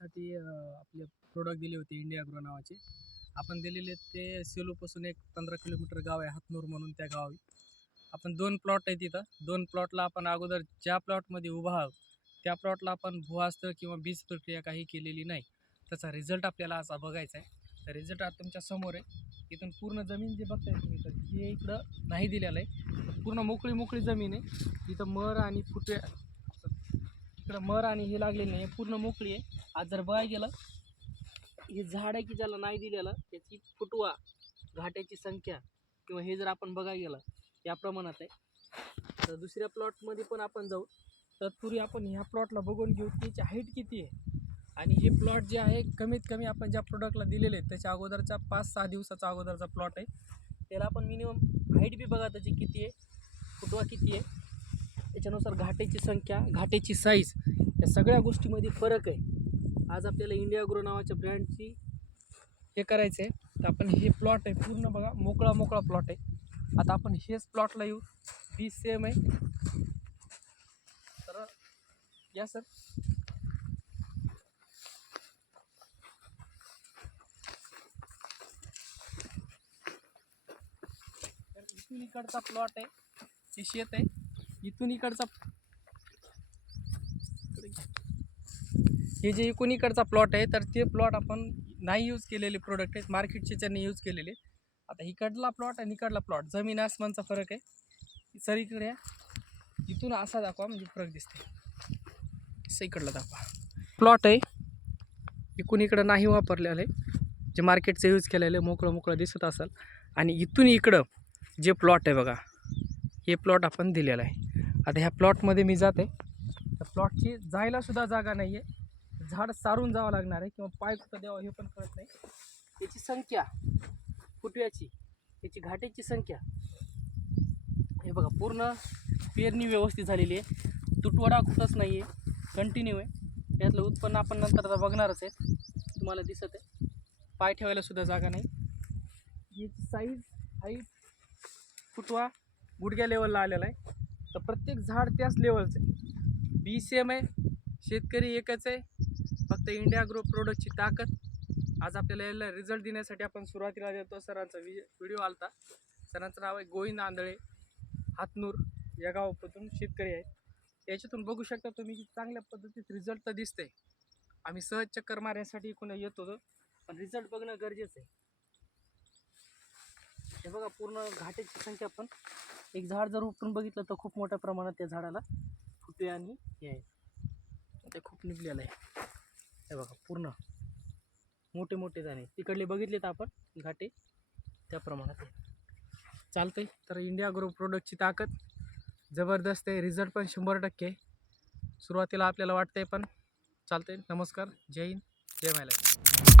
देण्यासाठी आपले प्रोडक्ट दिले होते इंडिया ॲग्रो नावाचे. आपण दिलेले ते सेलूपासून एक 15 किलोमीटर गाव आहे हातनूर म्हणून त्या गावी. आपण 2 प्लॉट आहे तिथं. 2 प्लॉटला आपण अगोदर ज्या प्लॉटमध्ये उभा आहोत त्या प्लॉटला आपण भूअस्त्र किंवा बीज प्रक्रिया काही केलेली नाही. त्याचा रिझल्ट आपल्याला असा बघायचा आहे. तर रिझल्ट आता तुमच्या समोर आहे. इथून पूर्ण जमीन जे बघताय तुम्ही तर हे इकडं नाही दिलेलं आहे. पूर्ण मोकळी जमीन आहे. इथं मर आणि फुटवे इकडं मर आणि हे लागलेलं नाही, पूर्ण मोकळी आहे. आज जर बघायला गेलं हे झाड आहे की ज्याला नाही दिलेलं त्याची फुटवा घाट्याची संख्या किंवा हे जर आपण बघायला गेलं या प्रमाणात आहे. तर दुसऱ्या प्लॉटमध्ये पण आपण जाऊ. तत्पूर्वी आपण ह्या प्लॉटला बघून घेऊ की त्याची हाईट किती आहे. आणि हे प्लॉट जे आहे कमीत कमी आपण ज्या प्रोडक्टला दिलेले आहेत त्याच्या अगोदरचा 5-6 दिवसाचा अगोदरचा प्लॉट आहे. त्याला आपण मिनिमम हाईट बी बघा त्याची किती आहे, फुटवा किती आहे, त्याच्यानुसार घाट्याची संख्या, घाट्याची साईज या सगळ्या गोष्टीमध्ये फरक आहे. आज आपल्याला इंडिया ॲग्रो नावाच्या ब्रँडची हे करायचं आहे. तर आपण हे प्लॉट आहे पूर्ण बघा मोकळा प्लॉट आहे. आता आपण हेच प्लॉटला येऊ. बी सेम आहे. तर या सर. तर इथून इकडचा प्लॉट आहे, हे शेत आहे. इथून इकडचा हे जे इकडून इकडचा प्लॉट आहे तर ते प्लॉट आपण नाही यूज केलेले प्रोडक्ट आहेत, मार्केटचे त्यांनी यूज केलेले. आता इकडला प्लॉट आणि इकडला प्लॉट जमीन आसमानचा फरक आहे. सर इकडे या, इथून असा दाखवा म्हणजे फरक दिसते. असं इकडला दाखवा. प्लॉट आहे इकडून इकडं नाही वापरलेलं आहे, जे मार्केटचं यूज केलेलं आहे, मोकळं दिसत असेल. आणि इथून इकडं जे प्लॉट आहे बघा हे प्लॉट आपण दिलेलं आहे. आता ह्या प्लॉटमध्ये मी जाते. त्या प्लॉटची जायला सुद्धा जागा नाही आहे. झाड सारून जावं लागणार आहे किंवा पाय कुठं द्यावं हे पण कळत नाही. त्याची संख्या फुटव्याची, त्याची घाट्याची संख्या हे बघा पूर्ण पेरणी व्यवस्थित झालेली आहे. तुटवडा कुठंच नाही आहे, कंटिन्यू आहे. यातलं उत्पन्न आपण नंतर बघणारच आहे, तुम्हाला दिसत आहे. पाय ठेवायला सुद्धा जागा नाही. याची साईज, हाईट, फुटवा गुडघ्या लेवलला आलेला आहे. तर प्रत्येक झाड त्याच लेवलचं आहे. बी सेम आहे, शेतकरी एकच आहे. फक्त इंडिया ॲग्रो प्रोडक्टची ताकद आज आपल्याला याला रिझल्ट देण्यासाठी आपण सुरुवातीला देतो. सरांचा व्हिडिओ आलता. सरांचं नाव आहे गोविंद आंधळे, हातनूर या गावापासून शेतकरी आहेत. याच्यातून बघू शकता तुम्ही की चांगल्या पद्धतीत रिझल्ट तर दिसतंय. आम्ही सहज चक्कर मारण्यासाठी इकडून येत होतो, पण रिझल्ट बघणं गरजेचं आहे. हे बघा पूर्ण घाट्याची संख्या पण एक झाड जर उपटून बघितलं तर खूप मोठ्या प्रमाणात त्या झाडाला फुटवे आणि हे आहे ते खूप निघलेलं आहे. हे बघा पूर्ण मोठे दाणे तिकडले बघितले तर आपण घाटे त्या प्रमाणात आहे. चालतंय. तर इंडिया ॲग्रो प्रोडक्टची ताकद जबरदस्त आहे, रिझल्ट पण 100% आहे. सुरुवातीला आपल्याला वाटतंय पण चालतंय. नमस्कार, जय हिंद, जय महाराष्ट्र.